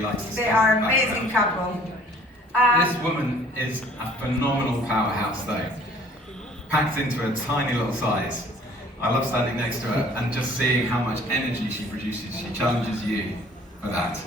he likes to They stand are in the amazing background. couple. This woman is a phenomenal powerhouse though, packed into a tiny little size. I love standing next to her and just seeing how much energy she produces. She challenges you for that.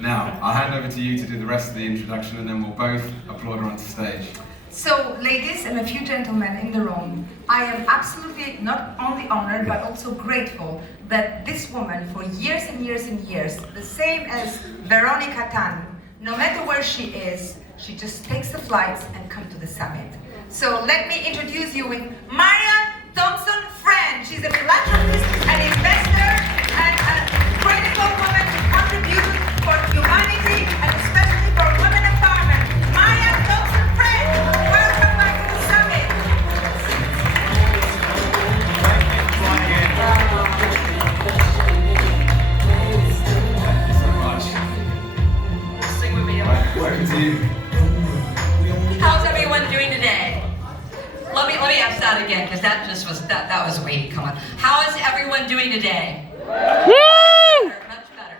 Now, I'll hand over to you to do the rest of the introduction and then we'll both applaud her onto stage. So, ladies and a few gentlemen in the room, I am absolutely not only honored but also grateful that this woman for years and years and years, the same as Veronica Tan, no matter where she is, she just takes the flights and comes to the summit. So let me introduce you with Mirela Thompson-Frenk. She's a philanthropist, an investor, and a critical woman to contribute for humanity and especially for women empowerment. Mirela Thompson-Frenk, welcome back to the summit. Thank you so much. Sing with me. Welcome to you. How's everyone doing today? Let me ask that again, because that was weak. Come on. How is everyone doing today? Woo! Much better.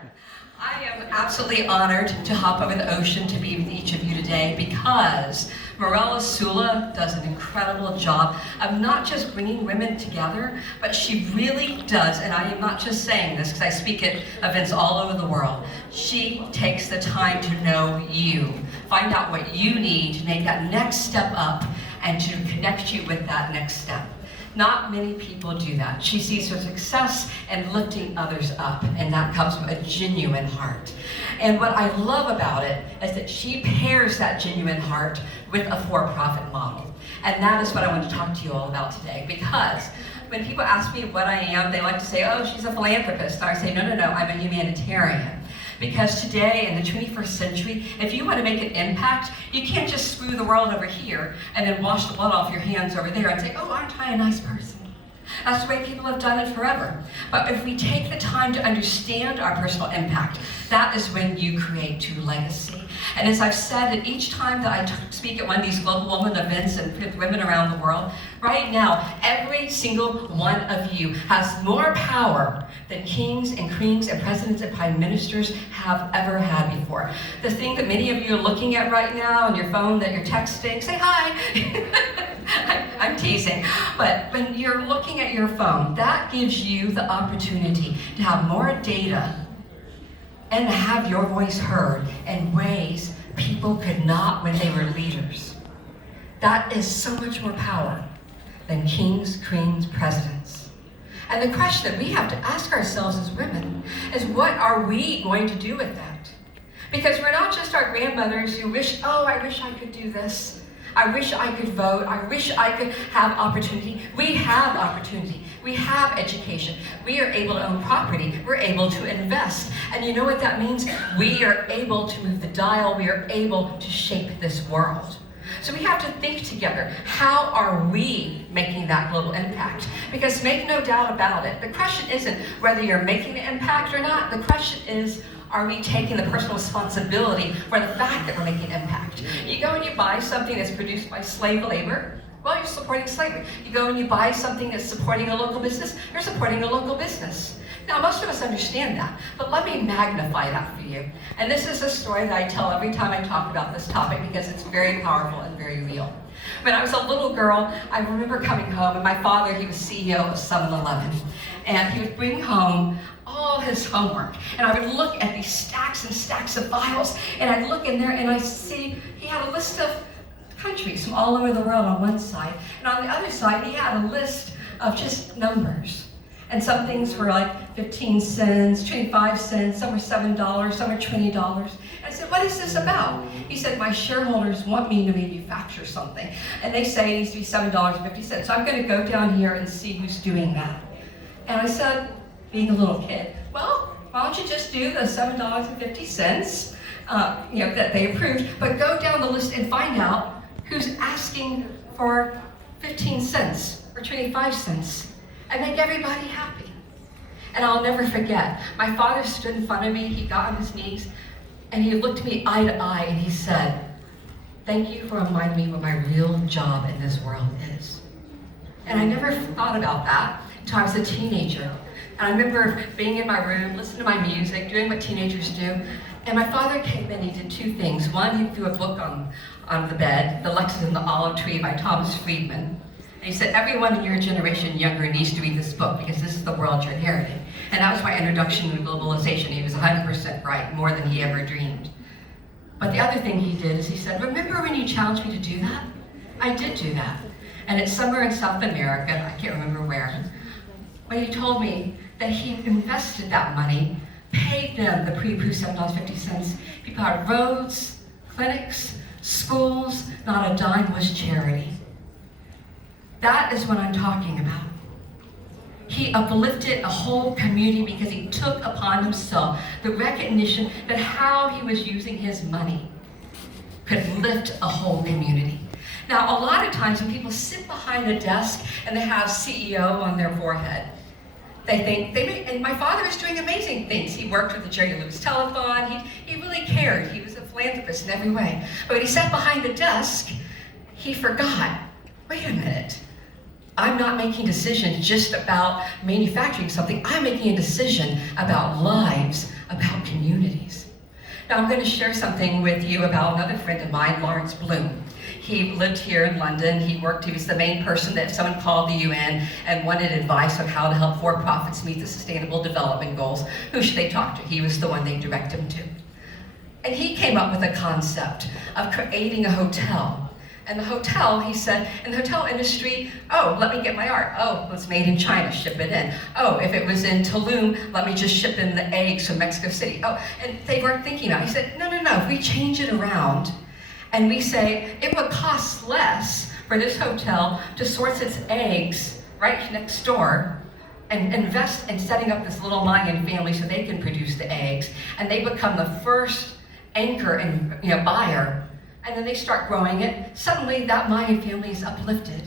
I am absolutely honored to hop over the ocean to be with each of you today because Mirela Sula does an incredible job of not just bringing women together, but she really does, and I am not just saying this because I speak at events all over the world. She takes the time to know you, find out what you need to make that next step up and to connect you with that next step. Not many people do that. She sees her success in lifting others up, and that comes from a genuine heart. And what I love about it is that she pairs that genuine heart with a for-profit model. And that is what I want to talk to you all about today, because when people ask me what I am, they like to say, oh, she's a philanthropist. And I say, no, I'm a humanitarian. Because today, in the 21st century, if you want to make an impact, you can't just screw the world over here and then wash the blood off your hands over there and say, oh, aren't I a nice person? That's the way people have done it forever. But if we take the time to understand our personal impact, that is when you create true legacy. And as I've said, that each time that I speak at one of these global women events and with women around the world, right now, every single one of you has more power than kings and queens and presidents and prime ministers have ever had before. The thing that many of you are looking at right now on your phone that you're texting, say hi. I'm teasing. But when you're looking at your phone, that gives you the opportunity to have more data and have your voice heard in ways people could not when they were leaders. That is so much more power than kings, queens, presidents. And the question that we have to ask ourselves as women is, what are we going to do with that? Because we're not just our grandmothers who wish, oh, I wish I could do this. I wish I could vote. I wish I could have opportunity. We have opportunity. We have education. We are able to own property. We're able to invest. And you know what that means? We are able to move the dial. We are able to shape this world. So we have to think together, how are we making that global impact? Because make no doubt about it, the question isn't whether you're making the impact or not. The question is, are we taking the personal responsibility for the fact that we're making impact? You go and you buy something that's produced by slave labor, well, you're supporting slavery. You go and you buy something that's supporting a local business, you're supporting a local business. Now, most of us understand that, but let me magnify that for you. And this is a story that I tell every time I talk about this topic because it's very powerful and very real. When I was a little girl, I remember coming home, and my father, he was CEO of 7-Eleven, and he would bring home all his homework, and I would look at these stacks and stacks of files, and I'd look in there and I see he had a list of countries from all over the world on one side, and on the other side he had a list of just numbers. And some things were like 15 cents, 25 cents, some were $7, some were $20. And I said, what is this about? He said, my shareholders want me to manufacture something. And they say it needs to be $7.50. So I'm going to go down here and see who's doing that. And I said, being a little kid, well, why don't you just do the $7.50, that they approved, but go down the list and find out who's asking for 15 cents or 25 cents. And make everybody happy. And I'll never forget, my father stood in front of me, he got on his knees, and he looked me eye to eye, and he said, thank you for reminding me what my real job in this world is. And I never thought about that until I was a teenager. And I remember being in my room, listening to my music, doing what teenagers do, And my father came in, he did two things. One, he threw a book on the bed, The Lexus and the Olive Tree by Thomas Friedman. And he said, everyone in your generation younger needs to read this book because this is the world you're inheriting. And that was my introduction to globalization. He was 100% right, more than he ever dreamed. But the other thing he did is he said, remember when you challenged me to do that? I did do that. And it's somewhere in South America, I can't remember where, but he told me that he invested that money, paid them the pre-approved $7.50. People had roads, clinics, schools, not a dime was charity. That is what I'm talking about. He uplifted a whole community because he took upon himself the recognition that how he was using his money could lift a whole community. Now, a lot of times when people sit behind a desk and they have CEO on their forehead, they think, and my father was doing amazing things. He worked with the Jerry Lewis Telethon. He really cared. He was a philanthropist in every way. But when he sat behind the desk, he forgot, wait a minute. I'm not making decisions just about manufacturing something. I'm making a decision about lives, about communities. Now I'm going to share something with you about another friend of mine, Lawrence Bloom. He lived here in London. He was the main person that if someone called the UN and wanted advice on how to help for-profits meet the Sustainable Development Goals, who should they talk to? He was the one they direct them to. And he came up with a concept of creating a hotel. And the hotel, he said, in the hotel industry, oh, let me get my art. Oh, it's made in China, ship it in. Oh, if it was in Tulum, let me just ship in the eggs from Mexico City. Oh, and they weren't thinking about it. He said, no, if we change it around and we say it would cost less for this hotel to source its eggs right next door and invest in setting up this little Mayan family so they can produce the eggs, and they become the first anchor and buyer. And then they start growing it, suddenly that Mayan family is uplifted.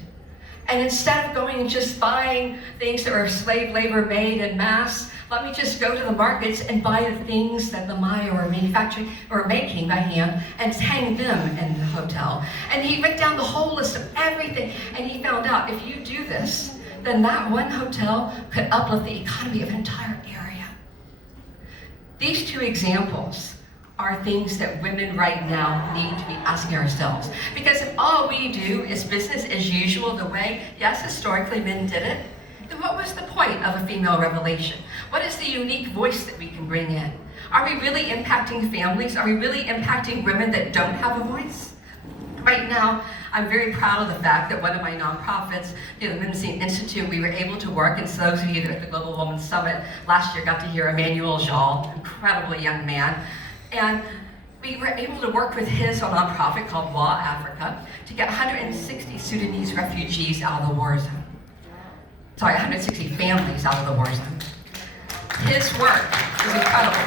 And instead of going and just buying things that are slave labor made en masse, let me just go to the markets and buy the things that the Maya are manufacturing or making by hand and hang them in the hotel. And he went down the whole list of everything, and he found out if you do this, then that one hotel could uplift the economy of an entire area. These two examples are things that women right now need to be asking ourselves. Because if all we do is business as usual, the way, yes, historically men did it, then what was the point of a female revelation? What is the unique voice that we can bring in? Are we really impacting families? Are we really impacting women that don't have a voice? Right now, I'm very proud of the fact that one of my nonprofits, the Women's Institute, we were able to work, and so those of you that at the Global Women's Summit last year got to hear Emmanuel Jal, incredibly young man, and we were able to work with his nonprofit called Law Africa to get 160 Sudanese refugees out of the war zone. Sorry, 160 families out of the war zone. His work is incredible.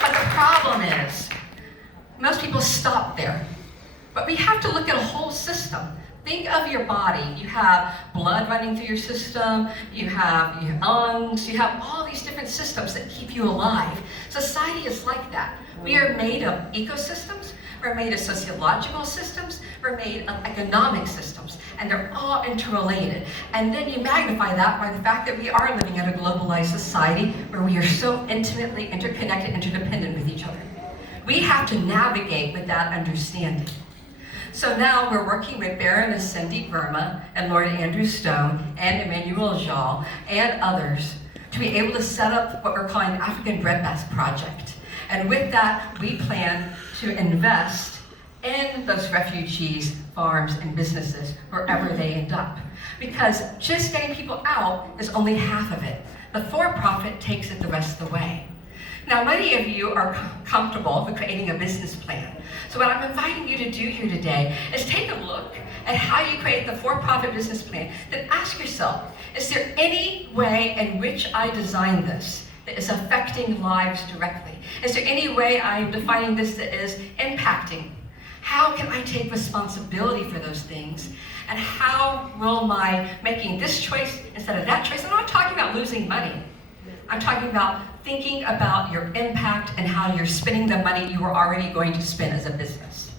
But the problem is, most people stop there. But we have to look at a whole system. Think of your body. You have blood running through your system, you have your lungs, you have all these different systems that keep you alive. Society is like that. We are made of ecosystems, we're made of sociological systems, we're made of economic systems, and they're all interrelated. And then you magnify that by the fact that we are living in a globalized society where we are so intimately interconnected, interdependent with each other. We have to navigate with that understanding. So now we're working with Baroness Cindy Verma and Lord Andrew Stone and Emmanuel Jal and others to be able to set up what we're calling an African Breadbasket Project. And with that, we plan to invest in those refugees, farms, and businesses wherever they end up. Because just getting people out is only half of it. The for-profit takes it the rest of the way. Now, many of you are comfortable with creating a business plan. So what I'm inviting you to do here today is take a look at how you create the for-profit business plan. Then ask yourself, is there any way in which I designed this that is affecting lives directly? Is there any way I'm defining this that is impacting? How can I take responsibility for those things? And how will my making this choice instead of that choice? I'm not talking about losing money. I'm talking about thinking about your impact and how you're spending the money you were already going to spend as a business.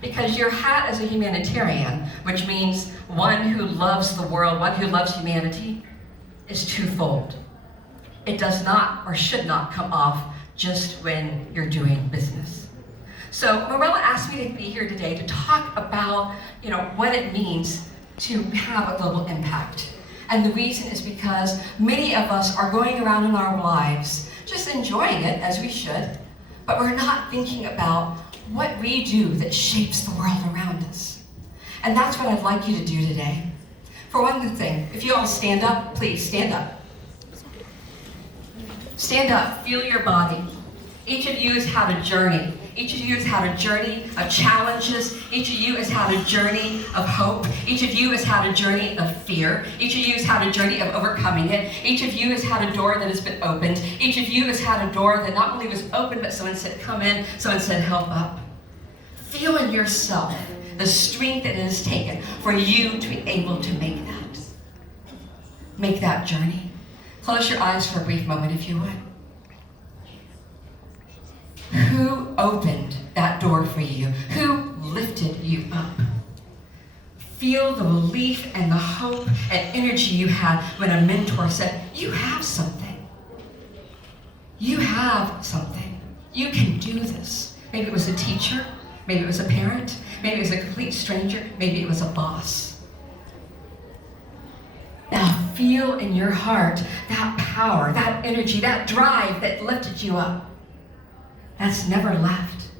Because your hat as a humanitarian, which means one who loves the world, one who loves humanity, is twofold. It does not or should not come off just when you're doing business. So Mirela asked me to be here today to talk about, what it means to have a global impact. And the reason is because many of us are going around in our lives just enjoying it, as we should, but we're not thinking about what we do that shapes the world around us. And that's what I'd like you to do today. For one thing, if you all stand up, please stand up. Stand up, feel your body. Each of you has had a journey. Each of you has had a journey of challenges. Each of you has had a journey of hope. Each of you has had a journey of fear. Each of you has had a journey of overcoming it. Each of you has had a door that has been opened. Each of you has had a door that not only was opened, but someone said, come in, someone said, help up. Feel in yourself the strength that it has taken for you to be able to make that journey. Close your eyes for a brief moment, if you would. Who opened that door for you? Who lifted you up? Feel the relief and the hope and energy you had when a mentor said, you have something. You have something. You can do this. Maybe it was a teacher. Maybe it was a parent. Maybe it was a complete stranger. Maybe it was a boss. Now feel in your heart that power, that energy, that drive that lifted you up. That's never left.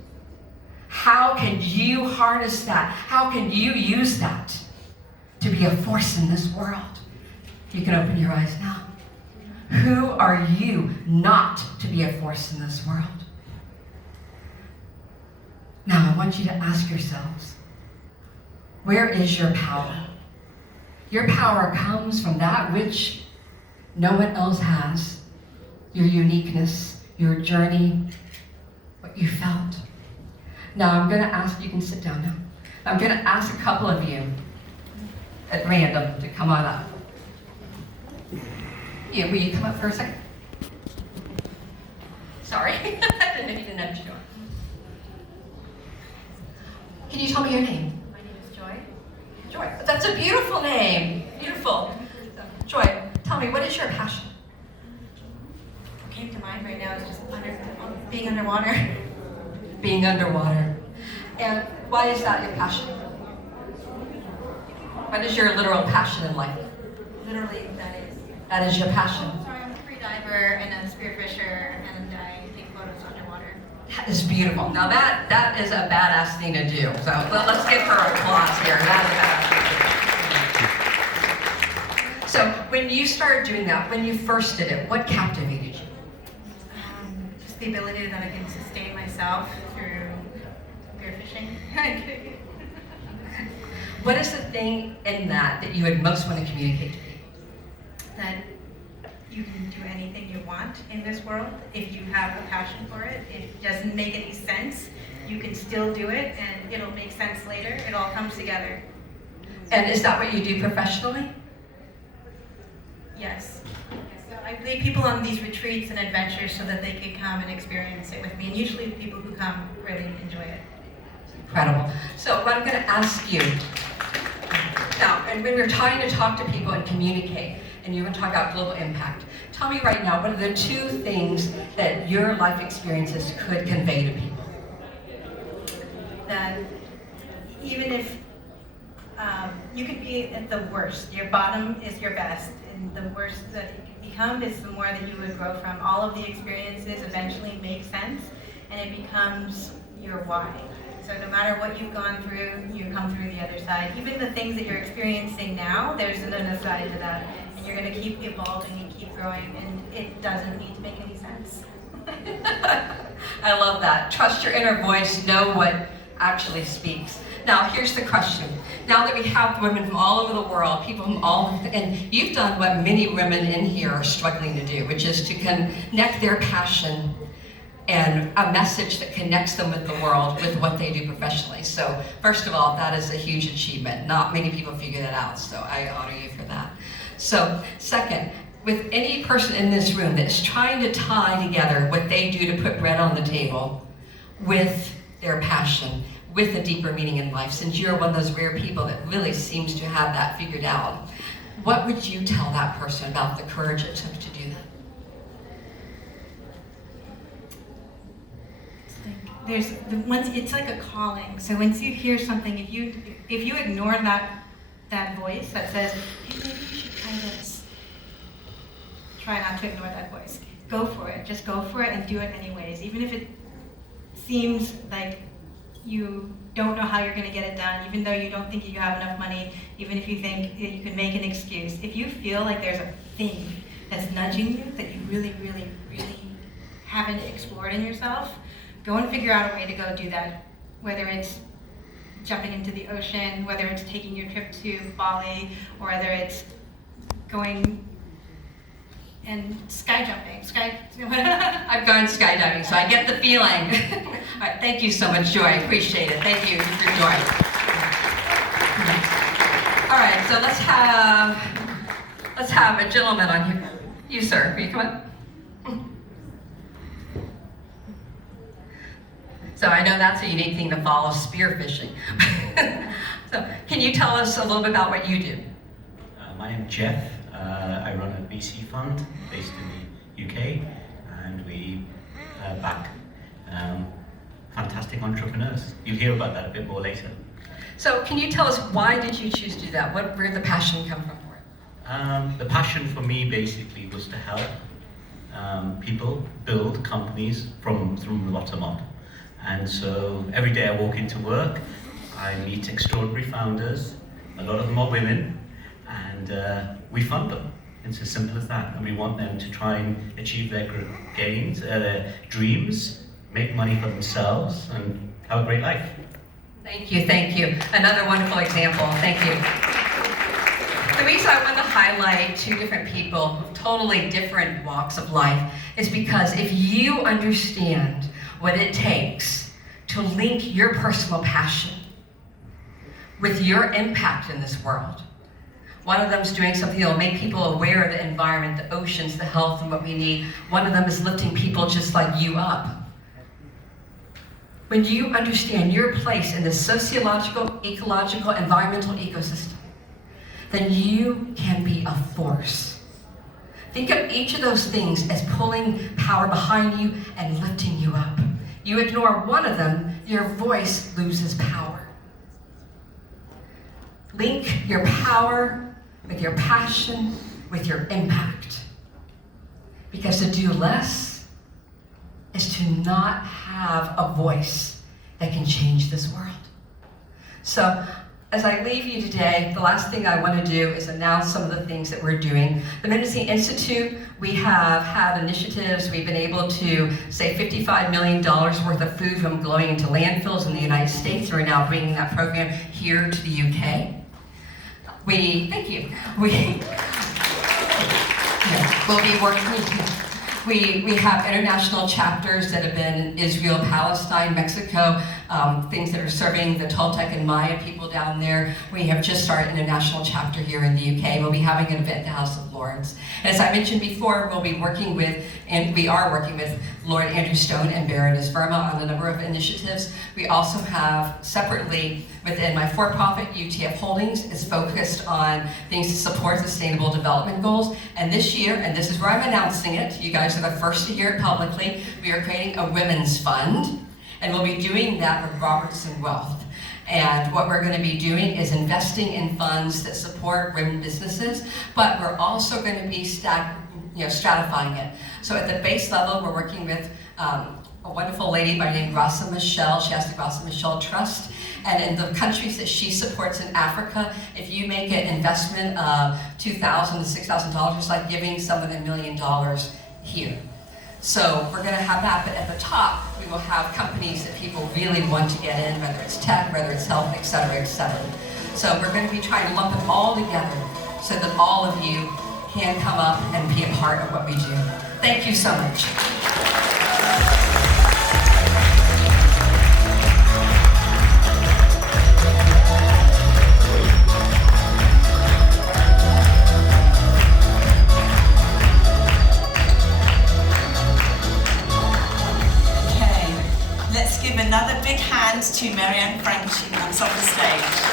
How can you harness that? How can you use that to be a force in this world? You can open your eyes now. Who are you not to be a force in this world? Now I want you to ask yourselves, where is your power? Your power comes from that which no one else has. Your uniqueness, your journey, what you felt. Now I'm going to ask, you can sit down now. I'm going to ask a couple of you at random to come on up. Yeah, will you come up for a second? Sorry, I didn't know you didn't know what you're doing. Can you tell me your name? My name is Joy. Joy, that's a beautiful name. Beautiful. Joy, tell me, what is your passion? What came to mind right now is just being underwater. Being underwater. And why is that your passion? What is your literal passion in life? Literally, that is. That is your passion. Sorry, I'm a free diver and a spearfisher, and I take photos underwater. That is beautiful. Now that is a badass thing to do. So let's give her applause here. So when you started doing that, when you first did it, what captivated you? Just the ability that I can sustain myself through spearfishing. What is the thing in that you would most want to communicate to people? That you can do anything you want in this world if you have a passion for it. It doesn't make any sense. You can still do it, and it'll make sense later. It all comes together. And is that what you do professionally? Yes. So I lead people on these retreats and adventures so that they can come and experience it with me. And usually the people who come really enjoy it. Incredible. So what I'm going to ask you now, and when we're trying to talk to people and communicate, and you're going to talk about global impact, tell me right now, what are the two things that your life experiences could convey to people? That even if you could be at the worst, your bottom is your best, and the worse that it can become is the more that you would grow from. All of the experiences eventually make sense, and it becomes your why. So no matter what you've gone through, you come through the other side. Even the things that you're experiencing now, there's another side to that. And you're going to keep evolving and keep growing, and it doesn't need to make any sense. I love that. Trust your inner voice, know what actually speaks. Now, here's the question. Now that we have women from all over the world, people from and you've done what many women in here are struggling to do, which is to connect their passion and a message that connects them with the world with what they do professionally. So first of all, that is a huge achievement. Not many people figure that out, so I honor you for that. So second, with any person in this room that is trying to tie together what they do to put bread on the table with their passion, with a deeper meaning in life, since you're one of those rare people that really seems to have that figured out, what would you tell that person about the courage it took to do that? it's like a calling. So once you hear something, if you ignore that voice that says, hey, maybe you should try this, try not to ignore that voice. Go for it. Just go for it and do it anyways. Even if it seems like you don't know how you're going to get it done, even though you don't think you have enough money, even if you think that you can make an excuse. If you feel like there's a thing that's nudging you that you really, really, really haven't explored in yourself, go and figure out a way to go do that. Whether it's jumping into the ocean, whether it's taking your trip to Bali, or whether it's going and sky jumping. I've gone skydiving, so I get the feeling. All right, thank you so much, Joy. I appreciate it. Thank you for Joy. All right, so let's have a gentleman on here. You, sir, will you come up? So I know that's a unique thing to follow, spear fishing. So can you tell us a little bit about what you do? My name's Jeff. I run a VC fund based in the UK, and we back fantastic entrepreneurs. You'll hear about that a bit more later. So can you tell us, why did you choose to do that? Where did the passion come from for it? The passion for me basically was to help people build companies from the bottom up. And so every day I walk into work, I meet extraordinary founders. A lot of them are women, and we fund them. It's as simple as that. And we want them to try and achieve their their dreams, make money for themselves, and have a great life. Thank you, thank you. Another wonderful example, thank you. The reason I want to highlight two different people of totally different walks of life is because if you understand what it takes to link your personal passion with your impact in this world. One of them is doing something that will make people aware of the environment, the oceans, the health, and what we need. One of them is lifting people just like you up. When you understand your place in the sociological, ecological, environmental ecosystem, then you can be a force. Think of each of those things as pulling power behind you and lifting you up. You ignore one of them, your voice loses power. Link your power with your passion, with your impact. Because to do less is to not have a voice that can change this world. So, as I leave you today, the last thing I want to do is announce some of the things that we're doing. The Menacing Institute, we have had initiatives. We've been able to save $55 million worth of food from going into landfills in the United States. We're now bringing that program here to the UK. Thank you. We'll be working. We have international chapters that have been in Israel, Palestine, Mexico, things that are serving the Toltec and Maya people down there. We have just started an international chapter here in the UK. We'll be having an event at the House of Lords. And as I mentioned before, we'll be working with, and we are working with Lord Andrew Stone and Baroness Verma on a number of initiatives. We also have separately within my for-profit, UTF Holdings, is focused on things to support sustainable development goals. And this year, and this is where I'm announcing it, you guys are the first to hear it publicly, we are creating a women's fund, and we'll be doing that with Robertson Wealth. And what we're going to be doing is investing in funds that support women businesses, but we're also going to be stratifying it. So at the base level, we're working with a wonderful lady by the name of Rasa Michelle. She has the Rasa Michelle Trust. And in the countries that she supports in Africa, if you make an investment of $2,000 to $6,000, it's like giving someone $1 million here. So we're going to have that, but at the top, we will have companies that people really want to get in, whether it's tech, whether it's health, et cetera, et cetera. So we're going to be trying to lump it all together so that all of you can come up and be a part of what we do. Thank you so much. Let's give another big hand to Marianne Frank as she comes off the stage.